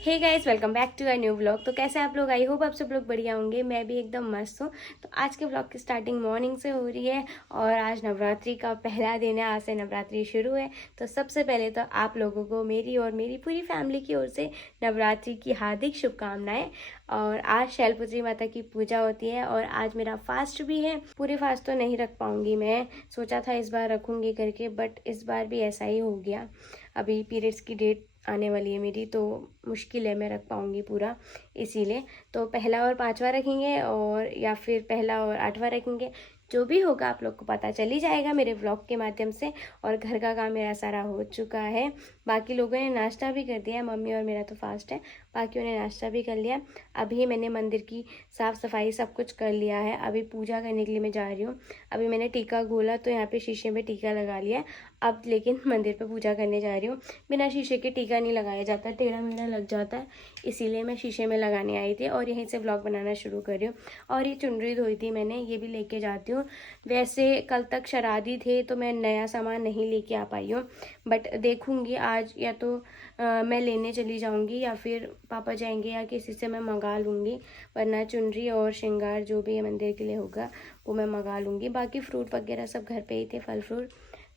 Hey guys, welcome back to a new vlog. तो कैसे आप लोग? आई होप आप सब लोग बढ़िया होंगे। मैं भी एकदम मस्त हूँ। तो आज के व्लॉग की स्टार्टिंग मॉर्निंग से हो रही है और आज नवरात्रि का पहला दिन है। आज से नवरात्रि शुरू है। तो सबसे पहले तो आप लोगों को मेरी और मेरी पूरी फैमिली की ओर से नवरात्रि की हार्दिक शुभकामनाएं। और आज शैलपुत्री माता की पूजा होती है और आज मेरा फास्ट भी है। पूरे फास्ट तो नहीं रख पाऊंगी, मैं सोचा था इस बार रखूंगी करके, बट इस बार भी ऐसा ही हो गया। अभी पीरियड्स की डेट आने वाली है मेरी, तो मुश्किल है मैं रख पाऊँगी पूरा। इसीलिए तो पहला और पांचवा रखेंगे, और या फिर पहला और आठवां रखेंगे। जो भी होगा आप लोग को पता चल ही जाएगा मेरे व्लॉग के माध्यम से। और घर का काम मेरा सारा हो चुका है। बाकी लोगों ने नाश्ता भी कर दिया है, मम्मी और मेरा तो फास्ट है, बाकियों ने नाश्ता भी कर लिया। अभी मैंने मंदिर की साफ़ सफाई सब कुछ कर लिया है। अभी पूजा करने के लिए मैं जा रही हूँ। अभी मैंने टीका घोला तो यहाँ पे शीशे में टीका लगा लिया है। अब लेकिन मंदिर पे पूजा करने जा रही हूँ। बिना शीशे के टीका नहीं लगाया जाता, टेढ़ा मेढ़ा लग जाता है। इसीलिए मैं शीशे में लगाने आई थी और यहीं से व्लॉग बनाना शुरू कर रही हूँ। और ये चुनरी धोई थी मैंने, ये भी लेके जाती हूँ। वैसे कल तक शरादी थे तो मैं नया सामान नहीं लेके आ पाई हूँ, बट देखूँगी आज या तो मैं लेने चली जाऊँगी या फिर पापा जाएंगे या किसी से मैं मंगा लूँगी। वरना चुनरी और श्रृंगार जो भी मंदिर के लिए होगा वो मैं मंगा लूँगी। बाकी फ्रूट वगैरह सब घर पे ही थे, फल फ्रूट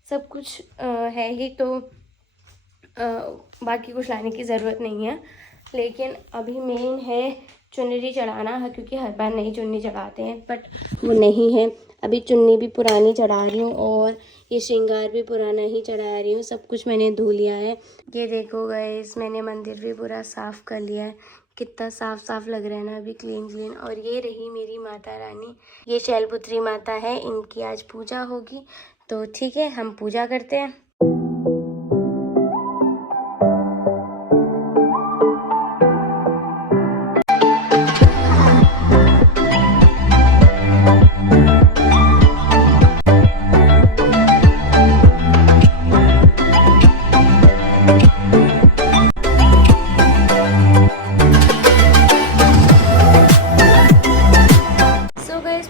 सब कुछ है ही, तो बाकी कुछ लाने की ज़रूरत नहीं है। लेकिन अभी मेन है चुनरी चढ़ाना है, क्योंकि हर बार नई चुन्नी चढ़ाते हैं, बट वो नहीं है। अभी चुन्नी भी पुरानी चढ़ा रही हूँ और ये श्रृंगार भी पुराना ही चढ़ा रही हूँ। सब कुछ मैंने धो लिया है। ये देखो गाइस, मैंने मंदिर भी पूरा साफ़ कर लिया है। कितना साफ साफ लग रहा है ना, अभी क्लीन क्लीन। और ये रही मेरी माता रानी, ये शैलपुत्री माता है, इनकी आज पूजा होगी। तो ठीक है, हम पूजा करते हैं।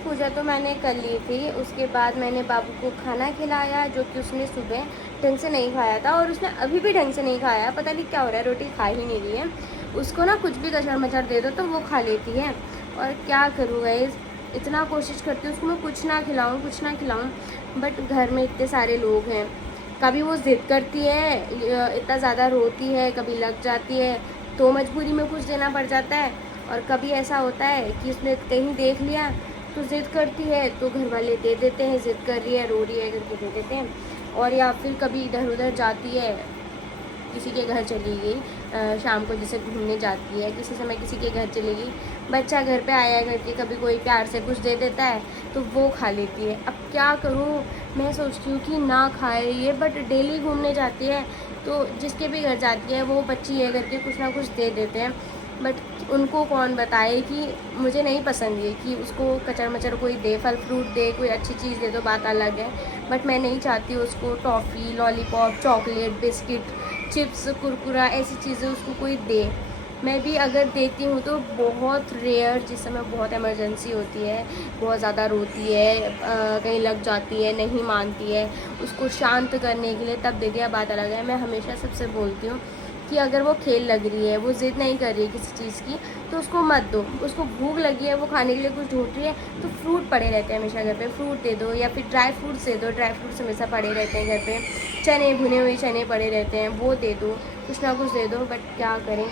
पूजा तो मैंने कर ली थी। उसके बाद मैंने बाबू को खाना खिलाया, जो कि उसने सुबह ढंग से नहीं खाया था और उसने अभी भी ढंग से नहीं खाया। पता नहीं क्या हो रहा है, रोटी खा ही नहीं रही है। उसको ना कुछ भी कचर मचर दे दो तो वो खा लेती है। और क्या करूँ गाइस, इतना कोशिश करती हूँ उसको मैं कुछ ना खिलाऊँ, बट घर में इतने सारे लोग हैं। कभी वो ज़िद करती है, इतना ज़्यादा रोती है, कभी लग जाती है तो मजबूरी में कुछ देना पड़ जाता है। और कभी ऐसा होता है कि उसने कहीं देख लिया तो ज़िद करती है तो घर वाले दे देते हैं, ज़िद कर रही है, रो रही है करके दे देते हैं। और या फिर कभी इधर उधर जाती है, किसी के घर चली गई, शाम को जैसे घूमने जाती है, किसी समय किसी के घर चली गई, बच्चा घर पे आया करके कभी कोई प्यार से कुछ दे देता है तो वो खा लेती है। अब क्या करूँ, मैं सोचती हूँ कि ना खाए ये, बट डेली घूमने जाती है तो जिसके भी घर जाती है वो बच्ची है करके कुछ ना कुछ दे देते हैं। बट उनको कौन बताए कि मुझे नहीं पसंद ये कि उसको कचर मचर कोई दे, फल फ्रूट दे, कोई अच्छी चीज़ दे तो बात अलग है। बट मैं नहीं चाहती उसको toffee, lollipop, chocolate, biscuit, chips, कुरकुरा ऐसी चीज़ें उसको कोई दे। मैं भी अगर देती हूँ तो बहुत रेयर, जिस समय बहुत इमरजेंसी होती है, बहुत ज़्यादा रोती है, कहीं लग जाती है, नहीं मानती है, उसको शांत करने के लिए तब दे दिया, बात अलग है। मैं हमेशा सबसे बोलती हूँ कि अगर वो खेल लग रही है, वो ज़िद नहीं कर रही है किसी चीज़ की, तो उसको मत दो। उसको भूख लगी है, वो खाने के लिए कुछ ढूंढ रही है, तो फ्रूट पड़े रहते हैं हमेशा घर पे, फ्रूट दे दो, या फिर ड्राई फ्रूट्स दे दो। ड्राई फ्रूट्स हमेशा पड़े रहते हैं घर पे, चने, भुने हुए चने पड़े रहते हैं, वो दे दो, कुछ ना कुछ दे दो। बट क्या करें,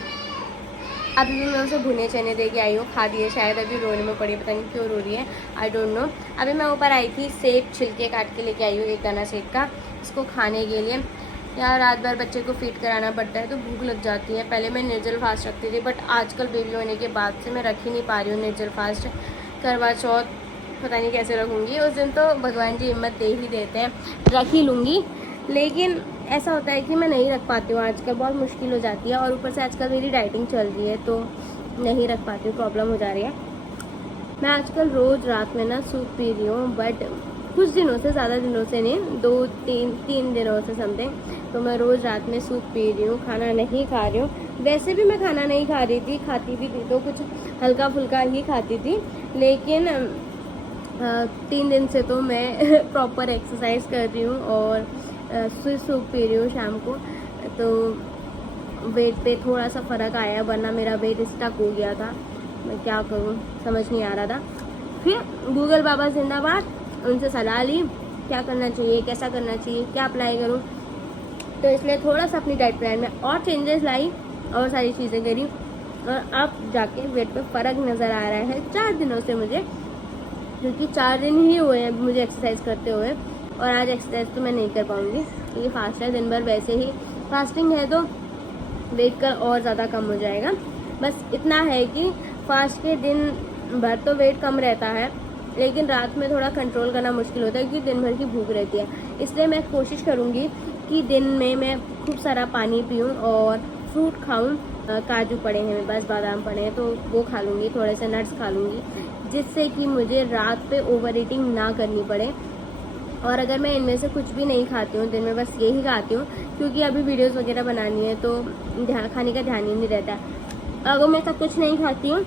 अभी भी मैं उसे भुने चने दे के आई हूँ, खा दिए, शायद अभी रोने में पड़ी, पता नहीं क्यों रो रही है, आई डोंट नो। अभी मैं ऊपर आई थी, सेब छिलके काट के लेके आई हूँ, एक दाना सेब का, इसको खाने के लिए। यार रात भर बच्चे को फीड कराना पड़ता है तो भूख लग जाती है। पहले मैं निर्जल फास्ट रखती थी, बट आजकल बेबी होने के बाद से मैं रख ही नहीं पा रही हूँ निर्जल फास्ट। करवा चौथ पता नहीं कैसे रखूँगी, उस दिन तो भगवान जी हिम्मत दे ही देते हैं, रख ही लूँगी। लेकिन ऐसा होता है कि मैं नहीं रख पाती हूँ, आजकल बहुत मुश्किल हो जाती है। और ऊपर से आजकल मेरी डाइटिंग चल रही है तो नहीं रख पाती हूँ, प्रॉब्लम हो जा रही है। मैं आजकल रोज़ रात में ना सूप पी रही हूँ, बट कुछ दिनों से, ज़्यादा दिनों से नहीं, 2-3 दिनों से समथिंग, तो मैं रोज़ रात में सूप पी रही हूँ, खाना नहीं खा रही हूँ। वैसे भी मैं खाना नहीं खा रही थी, खाती भी थी तो कुछ हल्का फुल्का ही खाती थी। लेकिन 3 दिन से तो मैं प्रॉपर एक्सरसाइज कर रही हूँ और सूप पी रही हूँ शाम को। तो वेट पे थोड़ा सा फ़र्क आया, वरना मेरा वेट स्टक हो गया था। मैं क्या करूँ समझ नहीं आ रहा था। फिर गूगल बाबा जिंदाबाद, उनसे सलाह ली क्या करना चाहिए, कैसा करना चाहिए, क्या अप्लाई करूँ। तो इसलिए थोड़ा सा अपनी डाइट प्लान में और चेंजेस लाई और सारी चीज़ें करी, और अब जाके वेट पे फ़र्क नज़र आ रहा है 4 दिनों से मुझे, क्योंकि 4 दिन ही हुए हैं मुझे एक्सरसाइज करते हुए। और आज एक्सरसाइज तो मैं नहीं कर पाऊँगी क्योंकि फास्ट है, दिन भर वैसे ही फास्टिंग है, तो वेट का और ज़्यादा कम हो जाएगा। बस इतना है कि फास्ट के दिन भर तो वेट कम रहता है, लेकिन रात में थोड़ा कंट्रोल करना मुश्किल होता है क्योंकि दिन भर की भूख रहती है। इसलिए मैं कोशिश करूँगी कि दिन में मैं खूब सारा पानी पीऊँ और फ्रूट खाऊँ। काजू पड़े हैं मेरे पास, बादाम पड़े हैं, तो वो खा लूँगी, थोड़े से नट्स खा लूँगी, जिससे कि मुझे रात पे ओवर ईटिंग ना करनी पड़े। और अगर मैं इनमें से कुछ भी नहीं खाती हूँ, दिन में बस यही खाती हूँ, क्योंकि अभी वीडियोस वगैरह बनानी है तो खाने का ध्यान ही नहीं रहता। अगर मैं सब कुछ नहीं खाती हूँ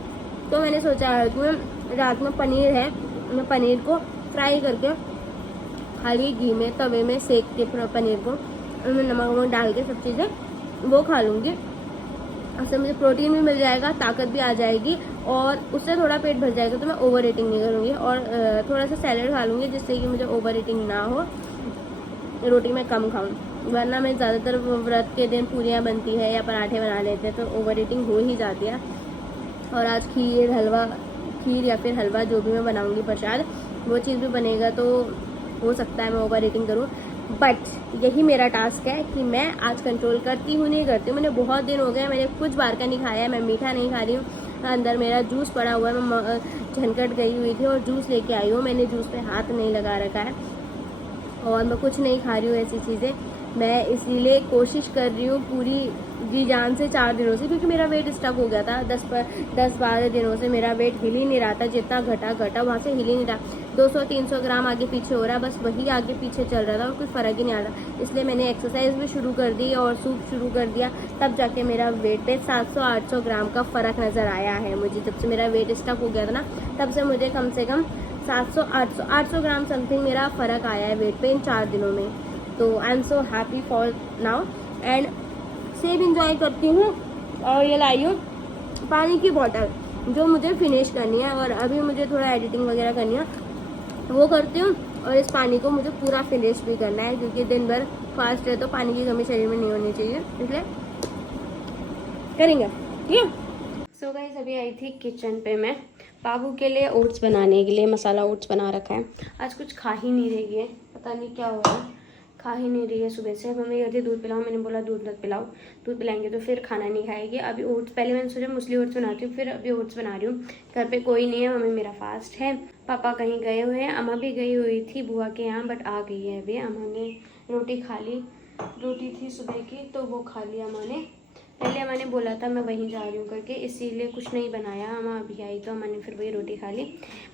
तो मैंने सोचा है कि मैं रात में पनीर है, मैं पनीर को फ्राई करके खाली घी में तवे में सेक के पनीर को उनमें नमक वमक डाल के सब चीज़ें वो खा लूँगी। उससे मुझे प्रोटीन भी मिल जाएगा, ताकत भी आ जाएगी और उससे थोड़ा पेट भर जाएगा, तो मैं ओवर ईटिंग नहीं करूँगी। और थोड़ा सा सैलेड खा लूँगी जिससे कि मुझे ओवर ईटिंग ना हो, रोटी में कम खाऊँ। वरना मैं ज़्यादातर व्रत के दिन पूरियाँ बनती है या पराठे बना लेते हैं तो ओवर ईटिंग हो ही जाती है। और आज खीर या फिर हलवा जो भी मैं बनाऊँगी प्रसाद, वो चीज़ भी बनेगा, तो हो सकता है मैं ओवर ईटिंग करूँ। बट यही मेरा टास्क है कि मैं आज कंट्रोल करती हूँ नहीं करती हूँ। मैंने बहुत दिन हो गए, मैंने कुछ बाहर का नहीं खाया है, मैं मीठा नहीं खा रही हूँ। अंदर मेरा जूस पड़ा हुआ है, मैं झनकट गई हुई थी और जूस लेके आई हूँ, मैंने जूस पे हाथ नहीं लगा रखा है और मैं कुछ नहीं खा रही हूँ ऐसी चीज़ें। मैं इसीलिए कोशिश कर रही हूँ पूरी जी जान से 4 दिनों से, क्योंकि मेरा वेट स्टक हो गया था 10-12 दिनों से मेरा वेट हिल ही नहीं रहा था। जितना घटा वहाँ से हिल ही नहीं रहा। 200-300 ग्राम आगे पीछे हो रहा, बस वही आगे पीछे चल रहा था और कुछ फ़र्क ही नहीं आ रहा। इसलिए मैंने एक्सरसाइज भी शुरू कर दी और सूप शुरू कर दिया, तब जाके मेरा वेट पे 700-800 ग्राम का फ़र्क नज़र आया है मुझे। जब से मेरा वेट स्टक हो गया था ना, तब से मुझे कम से कम 700-800 ग्राम समथिंग मेरा फ़र्क आया है वेट पे इन 4 दिनों में। तो I am so happy for now and सेब इंजॉय करती हूँ। और ये लाई हूँ पानी की बॉटल जो मुझे फिनिश करनी है, और अभी मुझे थोड़ा एडिटिंग वगैरह करनी है, वो करती हूँ। और इस पानी को मुझे पूरा फिनिश भी करना है, क्योंकि दिन भर फास्ट है तो पानी की कमी शरीर में नहीं होनी चाहिए, इसलिए करेंगे, ठीक है। सो गाइस, अभी आई थी किचन पे मैं बाबू के लिए ओट्स बनाने के लिए, मसाला ओट्स बना रखा है। आज कुछ खा ही नहीं रही है, पता नहीं क्या हो रहा है, खा ही नहीं रही है। सुबह से मम्मी कहती दूध पिलाओ, मैंने बोला दूध मत पिलाओ, दूध पिलाएंगे तो फिर खाना नहीं खाएगी। अभी ओट्स, पहले मैंने सोचा मुसली ओट्स बनाती हूँ, फिर अभी ओट्स बना रही हूँ। घर पे कोई नहीं है, मम्मी मेरा फास्ट है, पापा कहीं गए हुए हैं, अम्मा भी गई हुई थी बुआ के यहाँ, बट आ गई है अभी। अम्मा ने रोटी खा ली, रोटी थी सुबह की तो वो खा लिया अम्मा ने। पहले अम्मा ने बोला था मैं वहीं जा रही हूँ करके, इसीलिए कुछ नहीं बनाया। अम्मा अभी आई तो अम्मा ने फिर वही रोटी खा ली।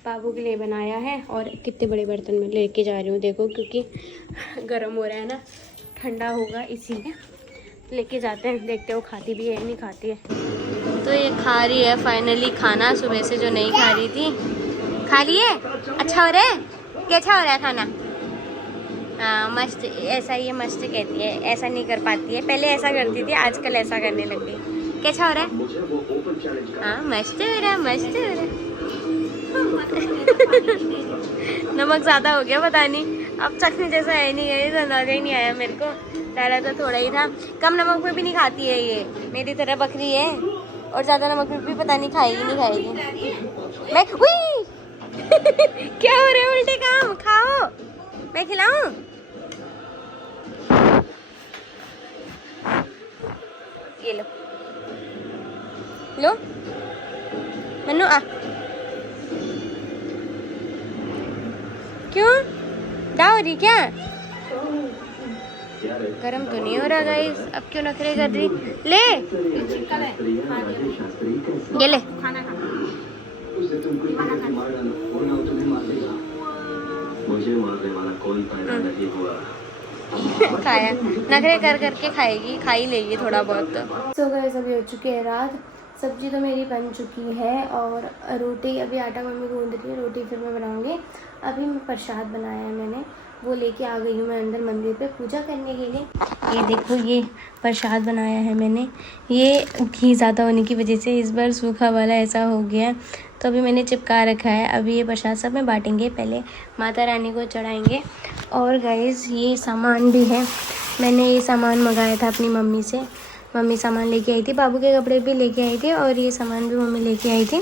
बाबू के लिए बनाया है और कितने बड़े बर्तन में लेके जा रही हूँ देखो, क्योंकि गर्म हो रहा है ना, ठंडा होगा इसीलिए लेके जाते हैं। देखते हो खाती भी है नहीं खाती है। तो ये खा रही है फाइनली खाना, सुबह से जो नहीं खा रही थी खा लिए। अच्छा हो रहा है, कैसा हो रहा है खाना? हाँ मस्त, ऐसा ये मस्त कहती है, ऐसा नहीं कर पाती है, पहले ऐसा करती थी, आजकल ऐसा करने लग गई। कैसा हो रहा है? हाँ मस्त हो रहा है, मस्त हो रहा है। नमक ज़्यादा हो गया पता नहीं, अब चखने जैसा है नहीं, गई अंदाजा ही नहीं आया मेरे को, डाला तो थोड़ा ही था। कम नमक में भी नहीं खाती है ये, मेरी तरह बकरी है, और ज़्यादा नमक में भी पता नहीं खाएगी नहीं खाएगी। मैं क्या हो रहा है, उल्टे काम, खाओ, मैं खिलाऊं? ये लो लो मन्नू आ। क्यों दा हो रही क्या? गरम तो नहीं हो रहा गाइस, अब क्यों नखरे कर रही? ले ये ले खाना खा। खाया, नखरे कर करके खाएगी, खा ही लेगी थोड़ा बहुत। सो गाइस, अभी हो चुकी है रात, सब्जी तो मेरी बन चुकी है और रोटी अभी आटा मम्मी गूंद रही है, रोटी फिर मैं बनाऊंगी। अभी मैं प्रसाद बनाया है मैंने, वो लेके आ गई हूँ मैं अंदर मंदिर पे पूजा करने के लिए। ये देखो ये प्रसाद बनाया है मैंने। ये घी ज़्यादा होने की वजह से इस बार सूखा वाला ऐसा हो गया, तो अभी मैंने चिपका रखा है। अभी ये प्रसाद सब में बांटेंगे, पहले माता रानी को चढ़ाएंगे। और गाइस ये सामान भी है, मैंने ये सामान मंगाया था अपनी मम्मी से। मम्मी सामान लेके आई थी, बाबू के कपड़े भी लेके आई थी और ये सामान भी मम्मी लेके आई थी।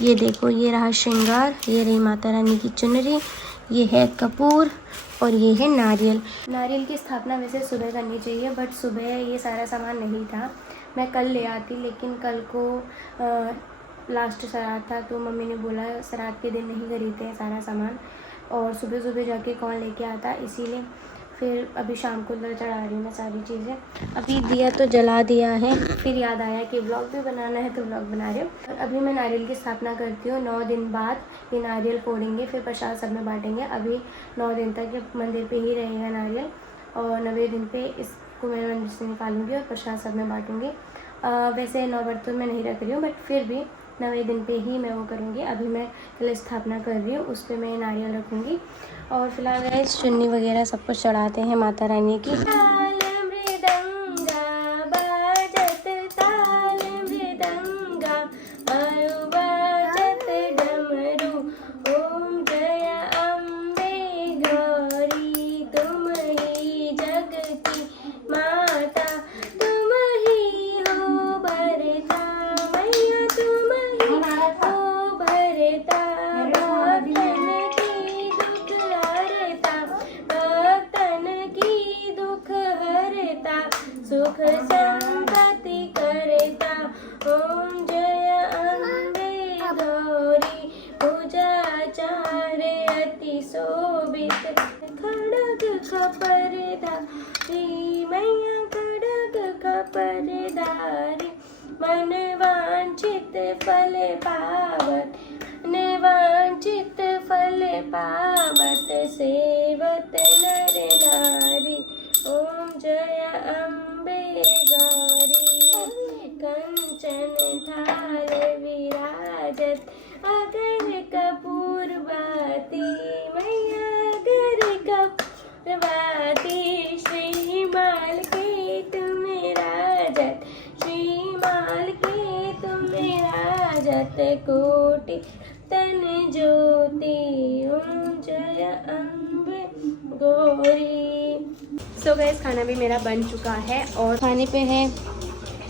ये देखो ये रहा श्रृंगार, ये रही माता रानी की चुनरी, ये है कपूर और ये है नारियल। नारियल की स्थापना वैसे सुबह करनी चाहिए, बट सुबह ये सारा सामान नहीं था। मैं कल ले आती, लेकिन कल को लास्ट श्राद्ध था, तो मम्मी ने बोला श्राद्ध के दिन नहीं खरीदते हैं सारा सामान, और सुबह सुबह जाके कौन लेके आता, इसीलिए फिर अभी शाम को चढ़ा रही हूँ मैं सारी चीज़ें। अभी दिया तो जला दिया है, फिर याद आया कि व्लॉग भी बनाना है, तो व्लॉग बना रही हूँ। और अभी मैं नारियल की स्थापना करती हूँ। 9 दिन बाद ये नारियल फोड़ेंगे, फिर प्रसाद सब में बांटेंगे। अभी 9 दिन तक ये मंदिर पे ही रहेगा नारियल, और 9वें दिन पे इसको मैं मंदिर से निकालूंगी और प्रसाद सब में बांटूंगी। वैसे 9 व्रत तो मैं नहीं रख रही हूँ, बट फिर भी 9वें दिन पे ही मैं वो करूँगी। अभी मैं कल स्थापना कर रही हूँ, उस पर मैं नारियल रखूँगी। और फिलहाल गाइस चुन्नी वगैरह सब कुछ चढ़ाते हैं माता रानी की। ताल मृदंगा बाजत, ताल मृदंगा आयु बाजत डमरू, ओम जय अम्बे गौरी, तुम ही जग की माता, तुम ही हो भरता मैया, तुम ही हो भरता सुख संपत्ति करता, ओम जय अम्बे गौरी, पूजा आचार्य अति शोभित, खड़ग खपरधारी मैया, खड़ग खपरधारी, मन वांछित फल पावत, वांछित फल पावत, सेवत नर नारी, ओम जय अम्बे गौरी, कंचन थाल विराजत, अगर कपूर बाती मैया, अगर कपूर बाती, श्रीमाल के तुम राजत, श्रीमाल के तुम राजत, कोटि तन ज्योति, ओम जय अम्बे गौरी। सो गाइस खाना भी मेरा बन चुका है, और खाने पे है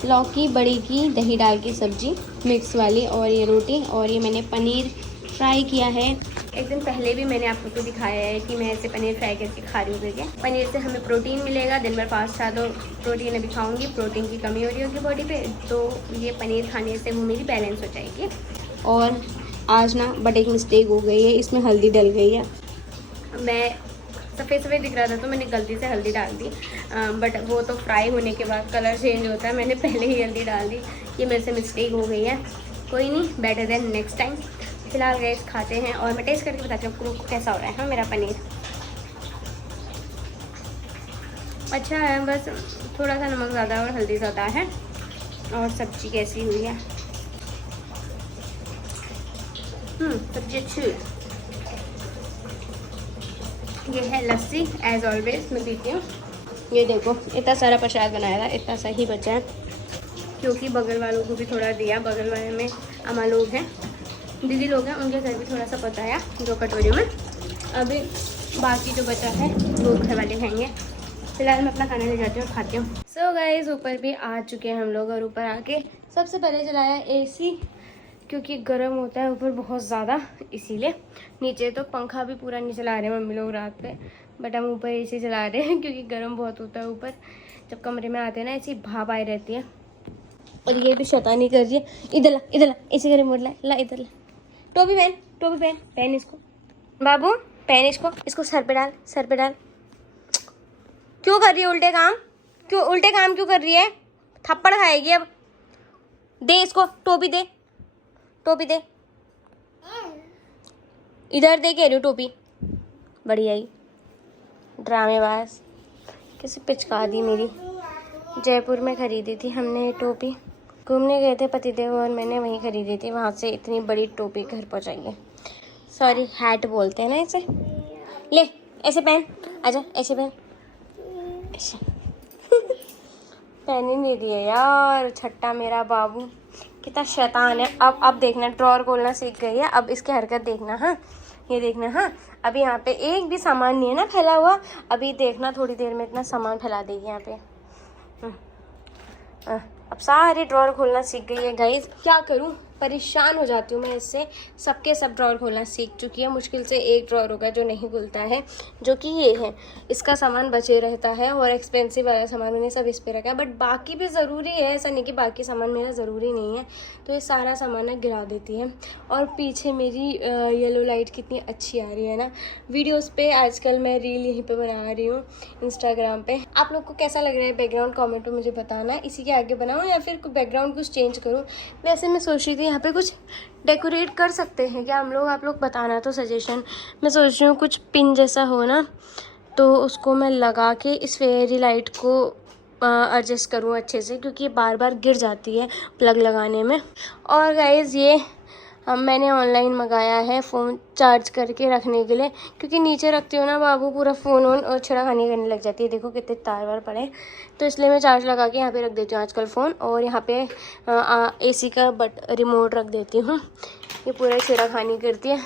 लौकी बड़ी की दही डाल की सब्जी मिक्स वाली, और ये रोटी, और ये मैंने पनीर फ्राई किया है। एक दिन पहले भी मैंने आप लोग को दिखाया है कि मैं ऐसे पनीर फ्राई करके खा रही हूँ करके। पनीर से हमें प्रोटीन मिलेगा, दिन भर फास्ट था तो प्रोटीन अभी खाऊंगी, प्रोटीन की कमी हो रही होगी बॉडी पे, तो ये पनीर खाने से वो मेरी बैलेंस हो जाएगी। और आज ना बट एक मिस्टेक हो गई है, इसमें हल्दी डल गई है। मैं सफ़ेद सफ़ेद दिख रहा था तो मैंने गलती से हल्दी डाल दी, बट वो तो फ्राई होने के बाद कलर चेंज होता है, मैंने पहले ही हल्दी डाल दी। ये मेरे से मिस्टेक हो गई है, कोई नहीं, बेटर देन नेक्स्ट टाइम। फिलहाल गैस खाते हैं और मैं टेस्ट करके बताती हूँ आपको कैसा हो रहा है। हाँ मेरा पनीर अच्छा है, बस थोड़ा सा नमक ज़्यादा और हल्दी ज़्यादा है। और सब्ज़ी कैसी हुई है? सब्ज़ी अच्छी है। ये है लस्सी, एज ऑलवेज मैं पीती हूँ। ये देखो इतना सारा प्रसाद बनाया था, इतना सा ही बचा है, क्योंकि बगल वालों को भी थोड़ा दिया। बगल वाले में अम्मा लोग हैं, दीदी लोग हैं, उनके घर भी थोड़ा सा पकाया 2 कटोरी में। अभी बाकी जो बचा है वो घर वाले खाएंगे। फिलहाल मैं अपना खाना ले जाती हूँ, खाती हूँ। सो गाइस ऊपर भी आ चुके हैं हम लोग, और ऊपर आके सबसे पहले चलाया एसी, क्योंकि गर्म होता है ऊपर बहुत ज़्यादा, इसीलिए। नीचे तो पंखा भी पूरा नहीं चला रहे मम्मी लोग रात पे, बट हम ऊपर एसी चला रहे हैं क्योंकि गर्म बहुत होता है ऊपर। जब कमरे में आते हैं ना ऐसी भाप आई रहती है। और ये भी शैतानी कर रही है, इधर ला इधर ला, इसी का रिमोट ला इधर ला, टोपी पहन, टोपी पहन, पहन इसको बाबू, पहन इसको सर पे डाल, सर पे डाल। क्यों कर रही है उल्टे काम, उल्टे काम क्यों कर रही है? थप्पड़ खाएगी अब। दे इसको टोपी, दे टोपी, दे इधर, दे कह रही हूँ टोपी। बढ़िया ही ड्रामेबाज, किसी पिचका दी मेरी। जयपुर में ख़रीदी थी हमने ये टोपी, घूमने गए थे पतिदेव और मैंने वहीं ख़रीदी थी, वहाँ से इतनी बड़ी टोपी घर पहुँचाई है। सॉरी हैट बोलते हैं ना इसे। ले ऐसे पहन, आजा ऐसे पहन। ऐसे पहन ही नहीं दिया यार, छट्टा मेरा बाबू कितना शैतान है। अब देखना, ड्रॉअर खोलना सीख गई है, अब इसकी हरकत देखना। हाँ ये देखना। हाँ अभी यहाँ पे एक भी सामान नहीं है ना फैला हुआ, अभी देखना थोड़ी देर में इतना सामान फैला देगी यहाँ पे। अब सारे ड्रॉअर खोलना सीख गई है गाइस। क्या करूँ, परेशान हो जाती हूँ मैं इससे। सबके सब ड्रॉअर खोलना सीख चुकी है, मुश्किल से एक ड्रॉअर होगा जो नहीं खुलता है, जो कि ये है। इसका सामान बचे रहता है और एक्सपेंसिव वाला सामान मैंने सब इस पे रखा है, बट बाकी भी ज़रूरी है, ऐसा नहीं कि बाकी सामान मेरा ज़रूरी नहीं है। तो ये सारा सामान ना गिरा देती है। और पीछे मेरी येलो लाइट कितनी अच्छी आ रही है ना वीडियोज़ पे। आजकल मैं रील यहीं पर बना रही हूँ इंस्टाग्राम पे। आप लोग को कैसा लग रहा है बैकग्राउंड, कॉमेंट में मुझे बताना। इसी के आगे बनाऊँ या फिर बैकग्राउंड कुछ चेंज करूँ। वैसे मैं सोच रही थी यहाँ पे कुछ डेकोरेट कर सकते हैं क्या हम लोग, आप लोग बताना तो सजेशन। मैं सोच रही हूँ कुछ पिन जैसा हो ना, तो उसको मैं लगा के इस फेरी लाइट को एडजस्ट करूँ अच्छे से, क्योंकि ये बार बार गिर जाती है प्लग लगाने में। और गाइज़ ये मैंने ऑनलाइन मंगाया है फ़ोन चार्ज करके रखने के लिए, क्योंकि नीचे रखती हूँ ना बाबू पूरा फ़ोन और छेड़खानी करने लग जाती है। देखो कितने तार वार पड़े, तो इसलिए मैं चार्ज लगा के यहाँ पे रख देती हूँ आजकल फ़ोन। और यहाँ पे AC का रिमोट रख देती हूँ, ये पूरा छेड़खानी करती है।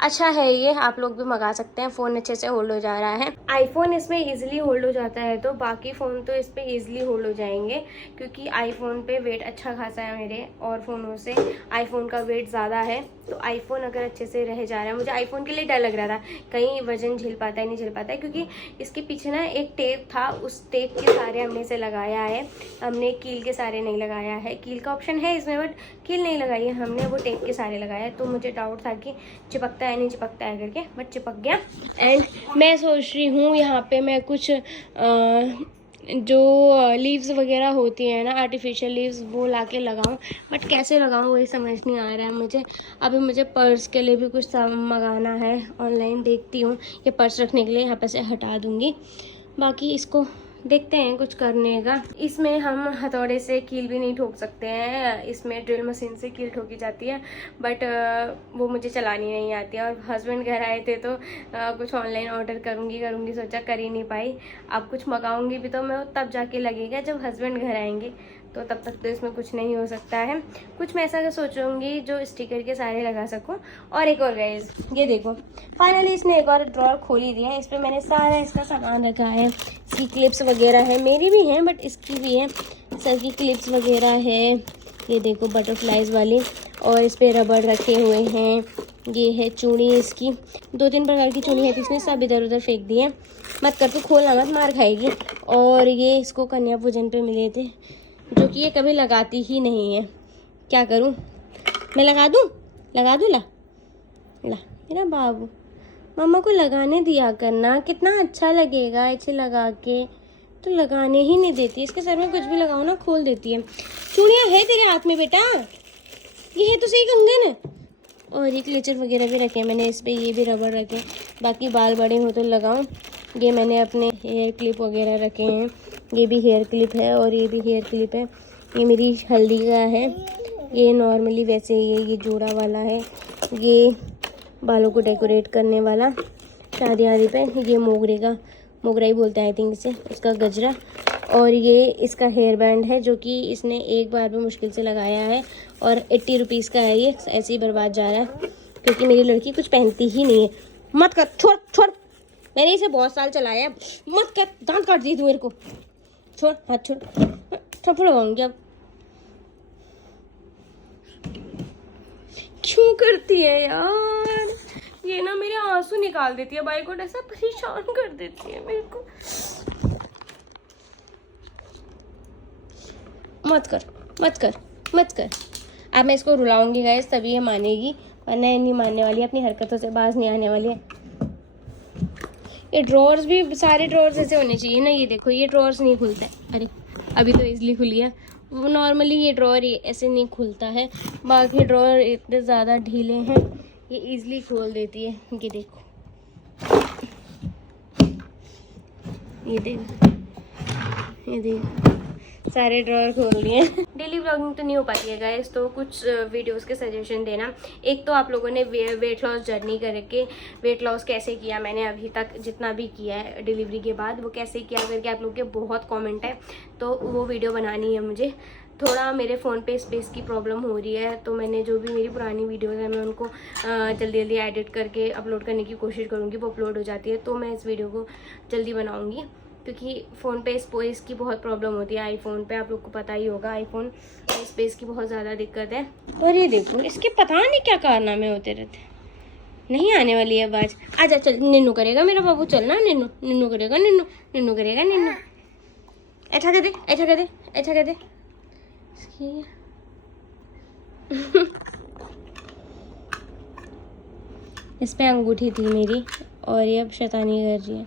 अच्छा है ये, आप लोग भी मंगा सकते हैं। फ़ोन अच्छे से होल्ड हो जा रहा है। आईफोन इसमें इजीली होल्ड हो जाता है, तो बाकी फ़ोन तो इस पे इजीली होल्ड हो जाएंगे, क्योंकि आईफोन पे वेट अच्छा खासा है मेरे, और फ़ोनों से आईफोन का वेट ज़्यादा है। तो आईफोन अगर अच्छे से रह जा रहा है, मुझे आईफोन के लिए डर लग रहा था कहीं वजन झेल पाता है नहीं झेल पाता है, क्योंकि इसके पीछे ना एक टेप था, उस टेप के सारे हमने इसे लगाया है। हमने कील के सारे नहीं लगाया है, कील का ऑप्शन है इसमें बट कील नहीं लगाई है हमने, वो टेप के सारे लगाया है। तो मुझे डाउट था कि चिपकता है नहीं चिपकता है करके, बट चिपक गया। एंड मैं सोच रही हूँ यहाँ पे मैं कुछ जो लीव्स वगैरह होती हैं ना, आर्टिफिशियल लीव्स, वो लाके लगाऊं, बट कैसे लगाऊं वही समझ नहीं आ रहा है मुझे। अभी मुझे पर्स के लिए भी कुछ मंगाना है, ऑनलाइन देखती हूँ। ये पर्स रखने के लिए यहाँ पे से हटा दूँगी, बाकी इसको देखते हैं कुछ करने का। इसमें हम हथौड़े से कील भी नहीं ठोक सकते हैं, इसमें ड्रिल मशीन से कील ठोकी जाती है, बट वो मुझे चलानी नहीं आती है। और हस्बैंड घर आए थे तो कुछ ऑनलाइन ऑर्डर करूँगी सोचा, कर ही नहीं पाई। अब कुछ मंगाऊंगी भी तो मैं तब जाके लगेगा जब हस्बैंड घर आएंगे, तो तब तक तो इसमें कुछ नहीं हो सकता है। कुछ मैं ऐसा सोचूंगी जो स्टिकर के सारे लगा सकूं। और एक और गाइस, ये देखो फाइनली इसने एक और ड्रॉअर खोल ही दिया है। इस पर मैंने सारा इसका सामान रखा है, इसकी क्लिप्स वगैरह है, मेरी भी हैं बट इसकी भी है, सर की क्लिप्स वगैरह है। ये देखो बटरफ्लाइज वाली, और इस पर रबड़ रखे हुए हैं। ये है चूड़ी, इसकी 2-3 प्रकार की चूड़ी है, इसने सब इधर उधर फेंक दी है। मत कर, तू खोलना मत, मार खाएगी। और ये इसको कन्या पूजन पे मिले थे, जो कि ये कभी लगाती ही नहीं है। क्या करूं, मैं लगा दूं ला ला मेरा बाबू, मम्मा को लगाने दिया करना, कितना अच्छा लगेगा ऐसे लगा के। तो लगाने ही नहीं देती, इसके सर में कुछ भी लगाओ ना खोल देती है। चूड़ियाँ है तेरे हाथ में बेटा, ये है तो सही कंगन। और ये क्लेचर वगैरह भी रखे हैं मैंने इस पर, ये भी रबड़ रखे। बाकी बाल बड़े हो तो लगाऊं। ये मैंने अपने हेयर क्लिप वगैरह रखे हैं, ये भी हेयर क्लिप है और ये भी हेयर क्लिप है। ये मेरी हल्दी का है, ये नॉर्मली वैसे ये जोड़ा वाला है, ये बालों को डेकोरेट करने वाला शादी आदि पे। ये मोगरा ही बोलते हैं आई थिंक इसे, उसका गजरा। और ये इसका हेयर बैंड है, जो कि इसने एक बार में मुश्किल से लगाया है, और 80 रुपीज़ का है। ये ऐसे ही बर्बाद जा रहा है, क्योंकि मेरी लड़की कुछ पहनती ही नहीं है। मत कर, छोड़, मैंने इसे बहुत साल चलाया है, मत कर, दांत काट दी तू मेरे को। छोड़, हाथ छोड़, थप्पड़ लगाऊंगी अब। क्यों करती है यार ये ना, मेरे आंसू निकाल देती है, बाई को ऐसा परेशान कर देती है मेरे को। मत कर। अब मैं इसको रुलाऊंगी गाइस, तभी ये मानेगी, वरना ये नहीं मानने वाली है, अपनी हरकतों से बाज नहीं आने वाली है। ये ड्रॉर्स भी, सारे ड्रॉर्स ऐसे होने चाहिए ना। ये देखो ये ड्रॉर्स नहीं खुलता है, अरे अभी तो इजली खुली है। वो नॉर्मली ये ड्रॉर ऐसे नहीं खुलता है, बाकी ड्रॉर इतने ज़्यादा ढीले हैं, ये इजली खोल देती है। ये देखो, ये देखो सारे ड्रॉअर खोल लिए। डेली व्लॉगिंग तो नहीं हो पाती है गाइस, तो कुछ वीडियोस के सजेशन देना। एक तो आप लोगों ने वेट लॉस जर्नी करके वेट लॉस कैसे किया, मैंने अभी तक जितना भी किया है डिलीवरी के बाद वो कैसे किया करके आप लोग के बहुत कमेंट है, तो वो वीडियो बनानी है मुझे। थोड़ा मेरे फ़ोन पे स्पेस की प्रॉब्लम हो रही है, तो मैंने जो भी मेरी पुरानी वीडियोस है मैं उनको जल्दी जल्दी एडिट करके अपलोड करने की कोशिश करूँगी। वो अपलोड हो जाती है तो मैं इस वीडियो को जल्दी बनाऊँगी, क्योंकि फ़ोन पे स्पेस की बहुत प्रॉब्लम होती है। आईफोन पे आप लोग को पता ही होगा, आईफोन स्पेस की बहुत ज़्यादा दिक्कत है। और ये देखो इसके पता नहीं क्या कारनामे होते रहते। नहीं आने वाली है आवाज़। आजा चल, निन्नू करेगा मेरा बाबू, चलना निन्नू, निन्नू करेगा, निन्नू निन्नू करेगा, निन्नू ऐसा कर दे, ऐसा कर दे, ऐसा कर दे। इस पे अंगूठी थी मेरी और ये अब शैतानी कर रही है।